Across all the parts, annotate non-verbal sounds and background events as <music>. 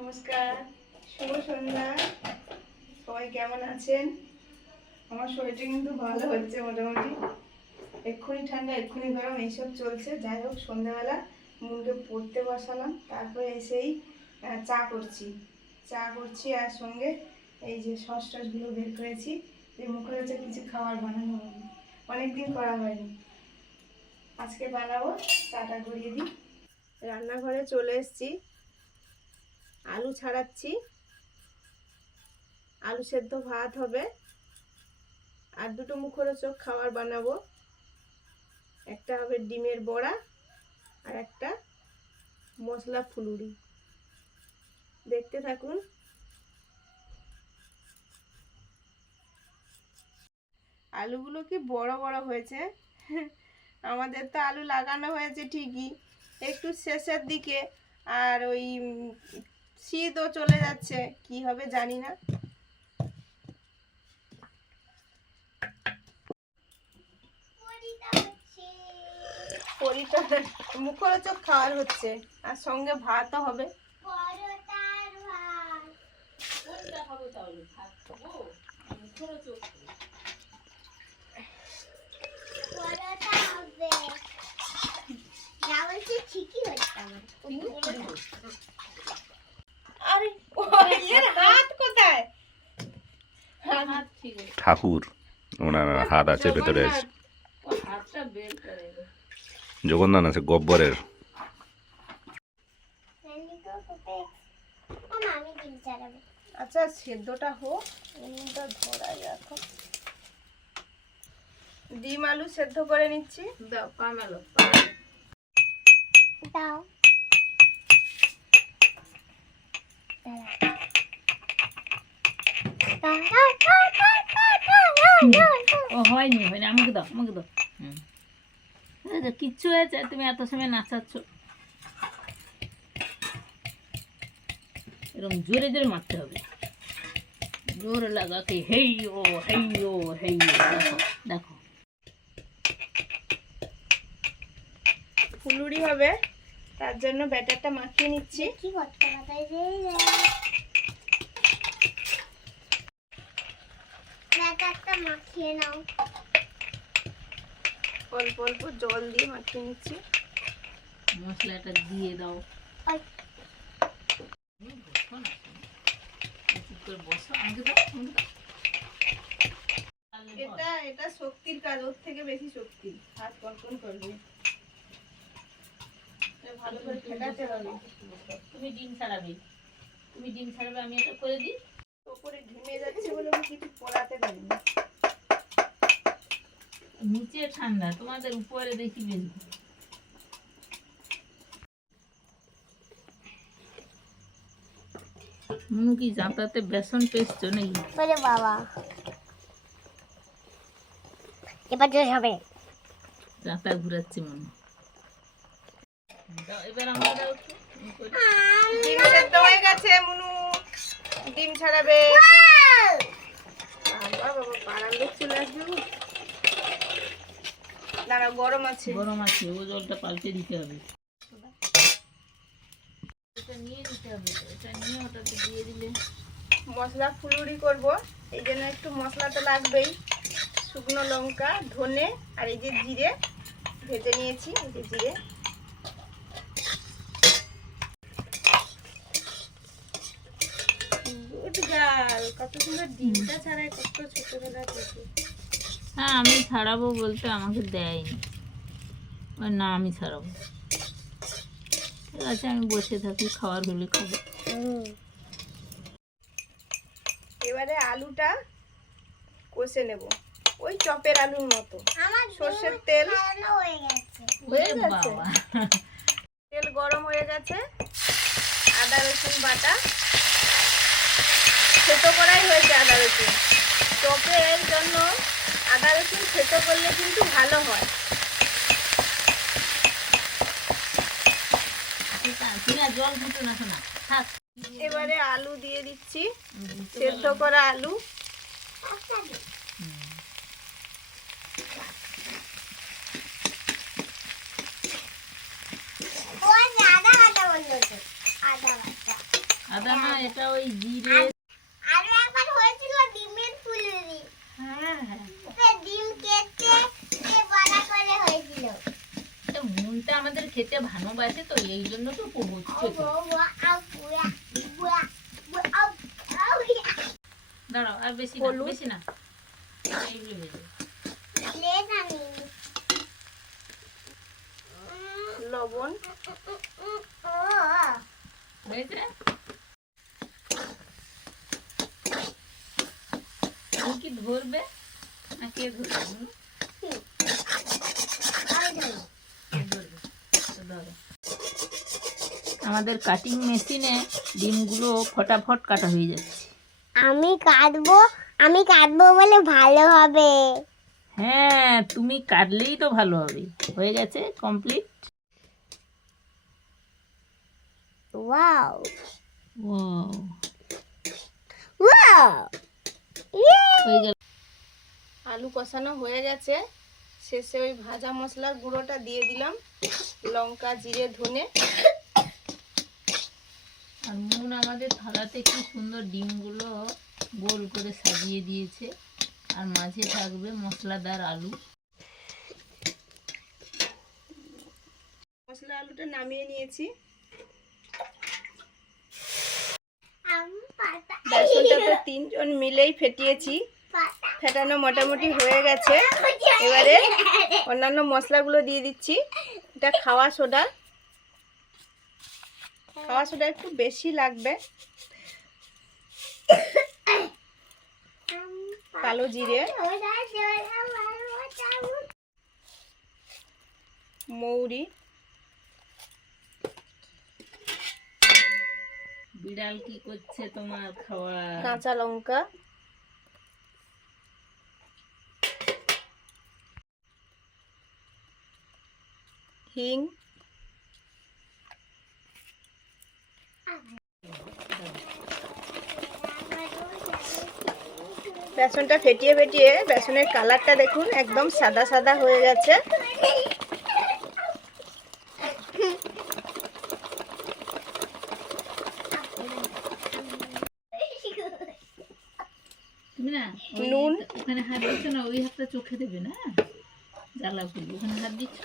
নমস্কার, শুভ সন্ধ্যা। সবাই কেমন আছেন? আমার শরীরটা কিন্তু ভালো হচ্ছে মোটামুটি। এক্ষুনি ঠান্ডা, এক্ষুনি গরম, এইসব চলছে। যাই হোক, সন্ধ্যাবেলা মুনকে পড়তে বসালাম, তারপরে এসেই চা করছি। চা করছি আর সঙ্গে এই যে সস টসগুলো বের করেছি। যে মুখে হচ্ছে কিছু খাবার বানানো হবে অনেকদিন করা হয়নি। আজকে বানাবো, চাটা করিয়ে দিই। রান্নাঘরে চলে এসেছি। আলু ছাড়াচ্ছি। আলু সেদ্ধ ভাত হবে। আর দুটো মুখরোচক খাবার বানাবো। একটা হবে ডিমের বড়া আর একটা মশলা ফুলুরি। দেখতে থাকুন। আলুগুলো কি বড় বড় হয়েছে? আমাদের তো আলু লাগানো হয়েছে ঠিকই। একটু শেষের দিকে আর ওই শীতও চলে যাচ্ছে, কি হবে জানি না। পরিটা মুখরোচক খাওয়ার হচ্ছে, আর সঙ্গে ভাতও হবে। ঠিকই হচ্ছে আমার আরে এর হাত কোথায়? ঠাকুর ওনার হাত আছে ভেতরে। আছে জগন্নাথ আছে গব্বরের। ডিম আচ্ছা সেদ্ধটা হোক ডিমটা ধরাই রাখো। ডিম আলু সেদ্ধ করে নিচ্ছি। দাও পামেলো দাও। ও হয়নি হয়নি। আমাকে দাও আমাকে দাও। হুম। এই যে কিচ্ছু হয়েছে তুমি এত সময় নাচাচ্ছ। এরকম জোরে জোরে মারতে হবে। জোরে লাগাকে হেই ও হেই ও হেই ও। দেখো দেখো। ফুলুরি হবে। তার জন্য ব্যাটারটা মাখিয়ে নিচ্ছি। ব্যাটারটা মাখিয়ে নাও। অল্প অল্প জল দিয়ে মাখিয়ে নিচ্ছি। মশলাটা দিয়ে দাও। এটা এটা শক্তির কাজ ওর থেকে বেশি শক্তি। হাত কনকন করবে। ভালো করে ফেটাতে হবে। তুমি ডিম ছাড়াবে। তুমি ডিম ছাড়াবে আমি এটা করে দিই। ওপরে ঘেমে যাচ্ছে বলে আমি কিছু পড়াতে পারি না নিচে ঠান্ডা তোমাদের উপরে দেখি বেশ। মুনু কি জাঁতাতে বেসন পেস্ট নাকি? বলে বাবা। এবার জোর হবে। জাঁতা ঘুরাচ্ছে মনে। এবার দাও। ডিম সেদ্ধ হয়ে গেছে মুনু। ডিম ছাড়াবে। বাবা বাবা পাড়ার লোক চলে আসবে। দাঁড়া গরম আছে। গরম আছে ও জলটা পাল্টে দিতে হবে। এটা নিয়ে দিতে হবে এটা নিয়ে ওটাতে দিয়ে দিলে। মশলা ফুলুরি করব এই জন্য একটু মশলা তো লাগবেই। শুকনো লঙ্কা ধনে আর এই যে জিরে ভেজে নিয়েছি এই যে জিরে। কত সুন্দর ডিমটা ছাড়াই কত ছোটবেলা থেকে? হ্যাঁ আমি ছাড়াবো বলতে আমাকে দেয়নি। না আমি ছাড়াবো। ঠিক আছে আমি বসে থাকি খাওয়ার হলে খাব। এবারে আলুটা কষে নেব। ওই চপের আলুর মতো। সর্ষের তেল। হয়ে গেছে। হয়ে তেল গরম হয়ে গেছে। আদা রসুন বাটা। থেতো করাই হয়েছে আদা রসুন। চপের জন্য আদা রসুন থেতো করলে কিন্তু ভালো হয়। ঠিক আছে ঠিক আছে, জল ফুটে না শোনা থাক এবারে আলু দিয়ে দিচ্ছি সেদ্ধ করা আলু বাটা। আদা না এটা ওই জিরে আরও একবার হয়েছিল ডিমের ফুলুরি হ্যাঁ হ্যাঁ ওতে ডিম কেটে কে বড়া করে হয়েছিল এটা মনটা আমাদের খেতে ভালোবাসে তো এই জন্য তো হচ্ছে। দাঁড়াও আর বেশি না বেশি না। এইগুলো যাবে। লবণ। কি ধরবে? না কে ধরবে? ধরো। আমাদের কাটিং মেশিনে ডিমগুলো ফটাফট কাটা হয়ে যাচ্ছে। আমি কাটবো আমি কাটবো বলে ভালো হবে। হ্যাঁ তুমি কাটলেই তো ভালো হবে। হয়ে গেছে কমপ্লিট ওয়াও ওয়াও ওয়াও হয়ে গেল। আলু কষানো হয়ে গেছে। শেষে ওই ভাজা মশলার গুঁড়োটা দিয়ে দিলাম লঙ্কা জিরে ধনে। আর মন আমাদের থালাতে কি সুন্দর ডিমগুলো গোল করে সাজিয়ে দিয়েছে আর মাঝে থাকবে মশলাদার আলু। মশলা আলুটা নামিয়ে নিয়েছি। বেসনটা তো তিনজন মিলেই ফেটিয়েছি। ফেটানো মোটামুটি হয়ে গেছে। এবারে অন্যান্য মশলাগুলো দিয়ে দিচ্ছি। এটা খাওয়া সোডা। খাওয়া সোডা একটু বেশি লাগবে। কালো জিরে। মৌরি। বিড়াল কি করছে তোমার খাওয়া কাঁচা লঙ্কা। হিং বেসনটা ফেটিয়ে ফেটিয়ে বেসনের কালারটা দেখুন একদম সাদা সাদা হয়ে গেছে। না নুন। ওখানে হাত দিচ্ছ না ওই হাতটা চোখে দেবে না? জ্বালা করবে ওখানে হাত দিচ্ছ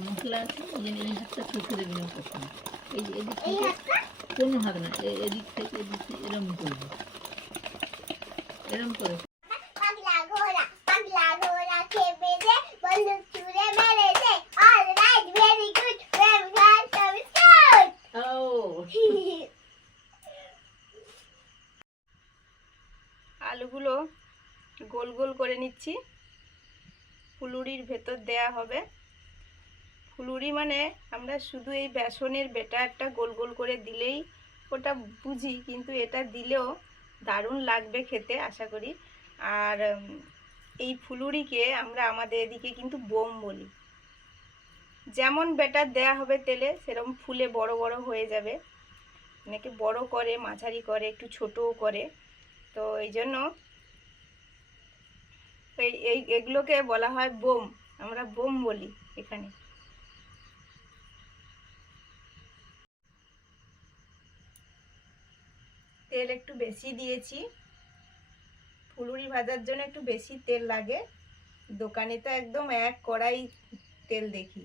মশলা আছে ওই জন্য এই হাতটা চোখে দেবে না কখনো এই যে এদিক থেকে কোনো হাত না এদিক থেকে এদিক থেকে এরম করবে এরম করে। আলুগুলো গোল গোল করে নিচ্ছি। ফুলুরির ভেতর দেয়া হবে। ফুলুরি মানে আমরা শুধু এই বেসনের বেটারটা গোল গোল করে দিলেই ওটা বুঝি, কিন্তু এটা দিলেও দারুণ লাগবে খেতে, আশা করি। আর এই ফুলুরিকে আমরা আমাদের এদিকে কিন্তু বোম বলি। যেমন বেটার দেয়া হবে তেলে সেরকম ফুলে বড় বড় হয়ে যাবে। অনেকে বড় করে, মাঝারি করে, একটু ছোটও করে। তো এই জন্য এই, এগুলোকে বলা হয় বোম। আমরা বোম বলি এখানে। তেল একটু বেশি দিয়েছি। ফুলুরি ভাজার জন্য একটু বেশি তেল লাগে। দোকানে তো একদম এক কড়াই তেল দেখি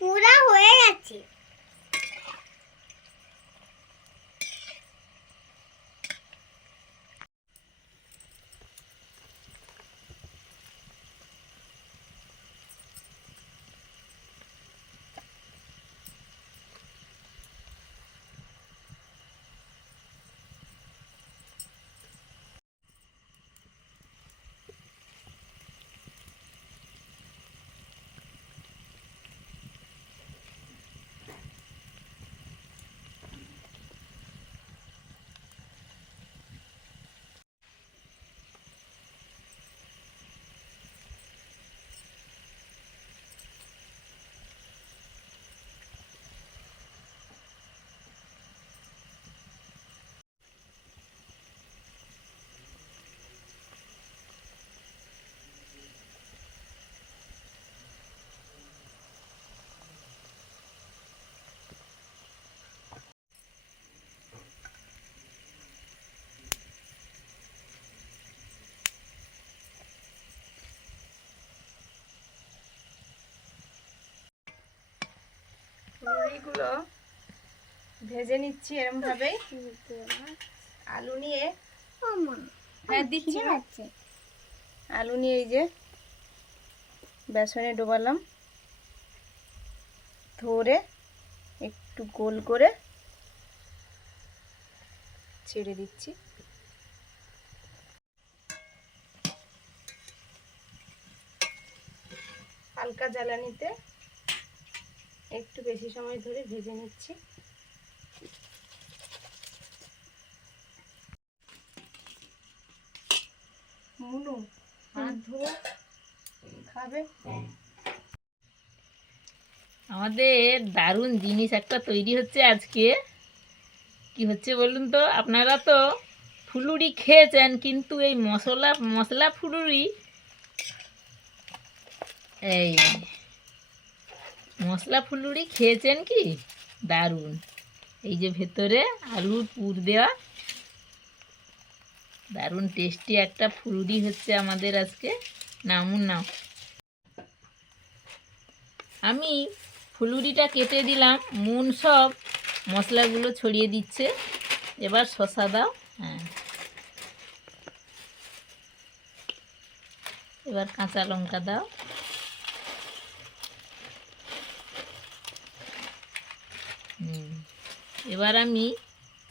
পুরা হয়ে গেছে মাছগুলো ভেজে নিচ্ছি এরম ভাবেই আলু নিয়ে। হ্যাঁ দিচ্ছি আলু নিয়ে এই যে বেসনে ডোবালাম। ধরে একটু গোল করে ছেড়ে দিচ্ছি। হালকা জ্বালানিতে একটু বেশি সময় ধরে ভেজে নিচ্ছি। মুনু, হাত ধোয়া খাবে? আমাদের দারুণ জিনিস একটা তৈরি হচ্ছে আজকে। কি হচ্ছে বলুন তো? আপনারা তো ফুলুরি খেয়েছেন, কিন্তু এই মশলা মশলা ফুলুরি, এই মশলা ফুলুরি খেয়েছেন কি? দারুণ। এই যে ভেতরে আলুর পুর দেওয়া। দারুণ টেস্টি একটা ফুলুরি হচ্ছে আমাদের আজকে। নামুন নাও। আমি ফুলুরিটা কেটে দিলাম। মুন সব মশলাগুলো ছড়িয়ে দিচ্ছে। এবার শশা দাও। হ্যাঁ। এবার কাঁচা লঙ্কা দাও হুম এবার আমি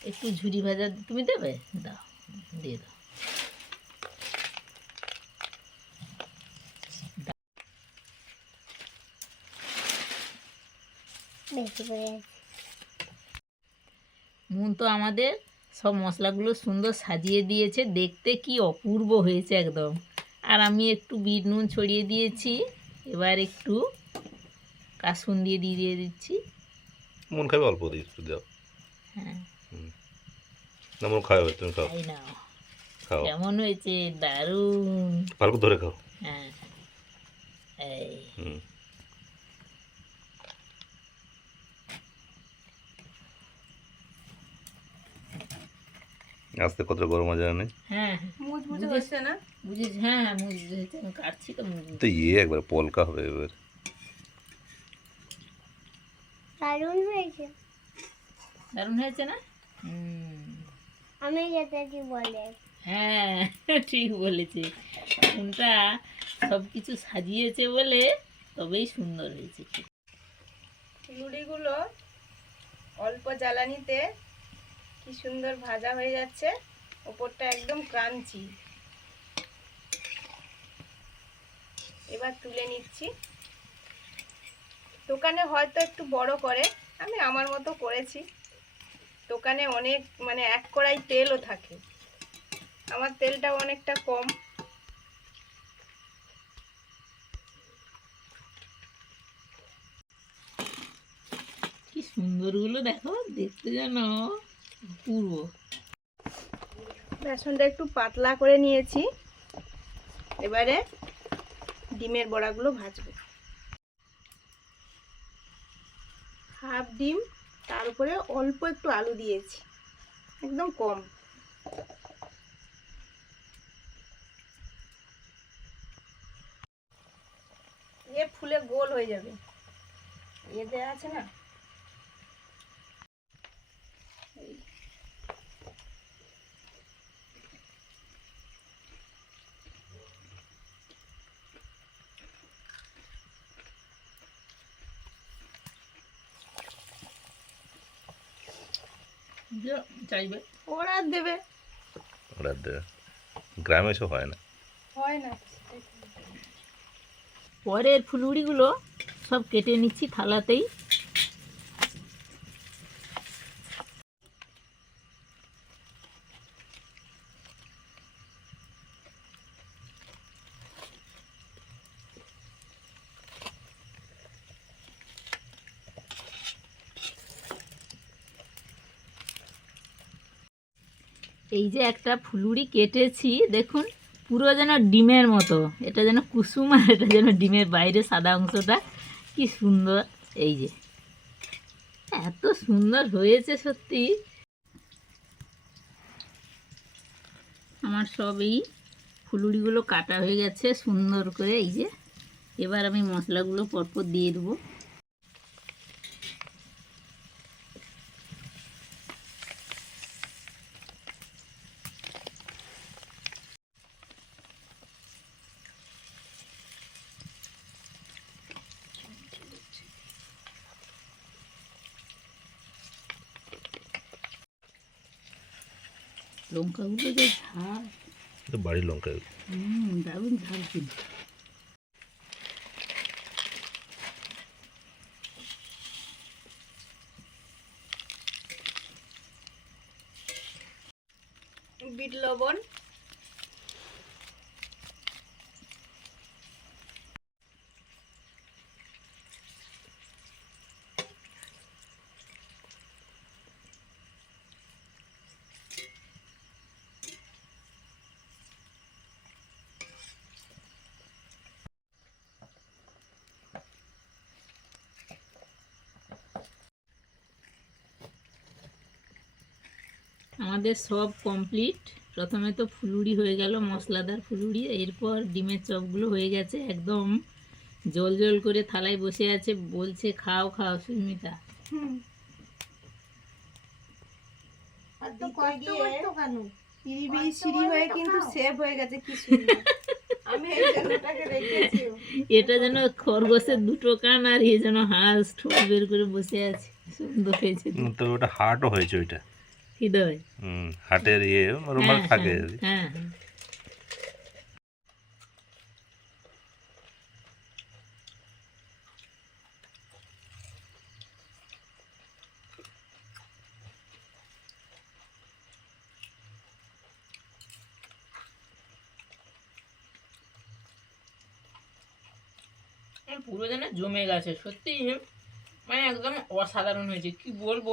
একটু ঝুরি ভাজা তুমি দেবে? দাও দিয়ে দাও। মুন তো আমাদের সব মশলাগুলো সুন্দর সাজিয়ে দিয়েছে দেখতে কি অপূর্ব হয়েছে একদম। আর আমি একটু বিট নুন ছড়িয়ে দিয়েছি এবার একটু কাসুন দিয়ে দিয়ে দিয়ে দিচ্ছি। মন খাবে অল্প দিয়ে দাও। খাবে তুমি খাও। খাও। কেমন হয়েছে? দারুণ। ভালো ধরে খাও। হ্যাঁ। এই। হুম। আস্তে কতটা গরম আছে জানি হ্যাঁ। বুঝেছি। হচ্ছে না? বুঝেছি হ্যাঁ হ্যাঁ বুঝেছি আমি কাটছি তো মুখ তো ইয়ে একবার পলকা হবে এবার। দারুণ হয়েছে। দারুণ হয়েছে না? আমি যেটা কি বলে? হ্যাঁ ঠিক বলেছে। কোনটা সব কিছু সাজিয়েছে বলে তবেই সুন্দর হয়েছে। লুড়িগুলো অল্প জ্বালানিতে কি সুন্দর ভাজা হয়ে যাচ্ছে ওপরটা একদম ক্রাঞ্চি। এবার তুলে নিচ্ছি। দোকানে হয়তো একটু বড় করে আমি আমার মতো করেছি। দোকানে অনেক মানে এক কড়াই তেলও থাকে। আমার তেলটাও অনেকটা কম। কি সুন্দরগুলো দেখো দেখতে যেন পূর্ব বেসনটা একটু পাতলা করে নিয়েছি। এবারে ডিমের বড়াগুলো ভাজবো। হাফ ডিম উপরে অল্প একটু আলু দিয়েছি। একদম কম। এ ফুলে গোল হয়ে যাবে। এতে আছে না? চাইবে। ওরা দেবে। ওরা দেবে। গ্রামে সব হয় না। হয় না পরের ফুলুরিগুলো সব কেটে নিচ্ছি থালাতেই। এই যে একটা ফুলুরি কেটেছি, দেখুন, পুরো যেন ডিমের মতো। এটা যেন কুসুম আর এটা যেন ডিমের বাইরে সাদা অংশটা। কি সুন্দর। এই যে। এত সুন্দর হয়েছে সত্যি। আমার সব এই ফুলুরিগুলো কাটা হয়ে গেছে সুন্দর করে। এই যে, এবার আমি মশলাগুলো পরপর দিয়ে দেবো। লঙ্কাগুলো যে ঝাল। বাড়ির লঙ্কা। হুম দারুণ ঝাল কিন্তু বিট লবণ আমাদের সব কমপ্লিট প্রথমে তো ফুলুরি হয়ে গেল মশলাদার ফুলুরি। এরপর ডিমের চপগুলো হয়ে গেছে একদম। জল জল করে থালায় বসে আছে বলছে খাও খাও সুস্মিতা। হয়ে হয়ে <laughs> এই এটা যেন খরগোশের দুটো কান আর এ যেন হাঁস ঠোঁট বের করে বসে আছে। সুন্দর হয়েছে। তো ওটা হার্টও হয়েছে ওইটা। হৃদয় হুম হার্টের ইয়ে রুমাল হ্যাঁ, থাকে হ্যাঁ, পুরো যেন জমে গেছে সত্যি মানে একদম অসাধারণ হয়েছে। কি বলব?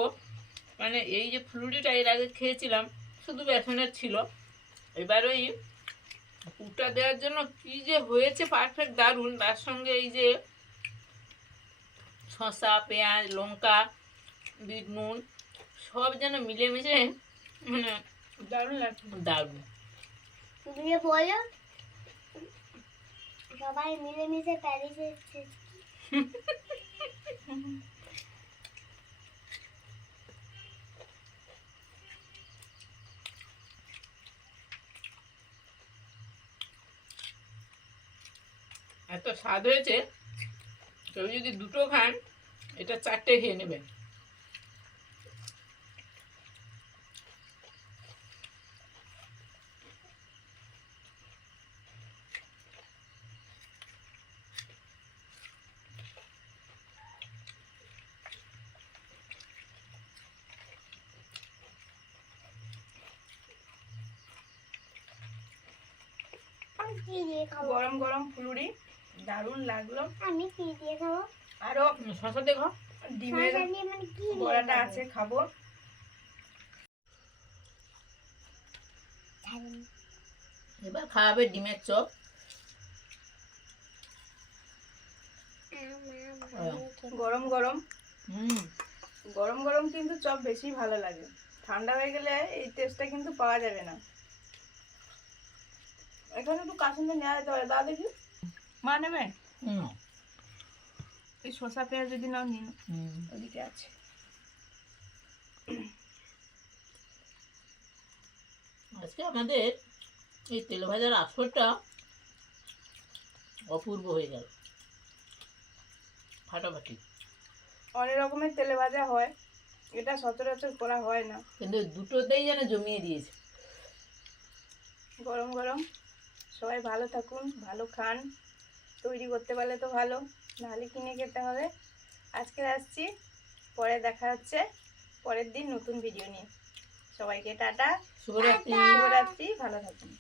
মানে এই যে ফ্লুরিটা এর আগে খেয়েছিলাম শুধু বেসনের ছিল। এবার ওই পুরটা দেওয়ার জন্য কি যে হয়েছে পারফেক্ট দারুণ। তার সঙ্গে এই যে শসা পেঁয়াজ লঙ্কা বিট নুন সব যেন মিলেমিশে মানে দারুণ লাগছে। দারুণ। তুমি যে বলো সবাই মিলেমিশে প্যারিসে <laughs> এত স্বাদ হয়েছে কেউ যদি দুটো খান এটা চারটে খেয়ে নেবেন। গরম গরম ফুলুরি দারুণ লাগল। আমি কি দিয়ে খাব? আরও শশা দেখো ডিমের মানে বড়াটা আছে খাব। এবার খাওয়াবে ডিমের চপ। গরম গরম। হুম। গরম গরম কিন্তু চপ বেশি ভালো লাগে। ঠান্ডা হয়ে গেলে এই টেস্টটা কিন্তু পাওয়া যাবে না। এখানে একটু কাসুন্দি নেওয়া যেতে পারে দাদা দেখি। মা নেবে? এই শসা পেঁয়াজ যদি নাও নিন ওদিকে আছে। আজকে আমাদের এই তেল ভাজার আসরটা অপূর্ব হয়ে গেল। ফাটাফাটি। অনেক রকমের তেলে ভাজা হয়। এটা সচরাচর করা হয় না। কিন্তু দুটোতেই যেন জমিয়ে দিয়েছে। গরম গরম। সবাই ভালো থাকুন ভালো খান। তৈরি করতে পারলে তো ভালো নাহলে কিনে খেতে হবে। আজকে আসছি পরে দেখা হচ্ছে পরের দিন নতুন ভিডিও নিয়ে। সবাইকে টাটা। শুভরাত্রি। শুভরাত্রি ভালো থাকুন।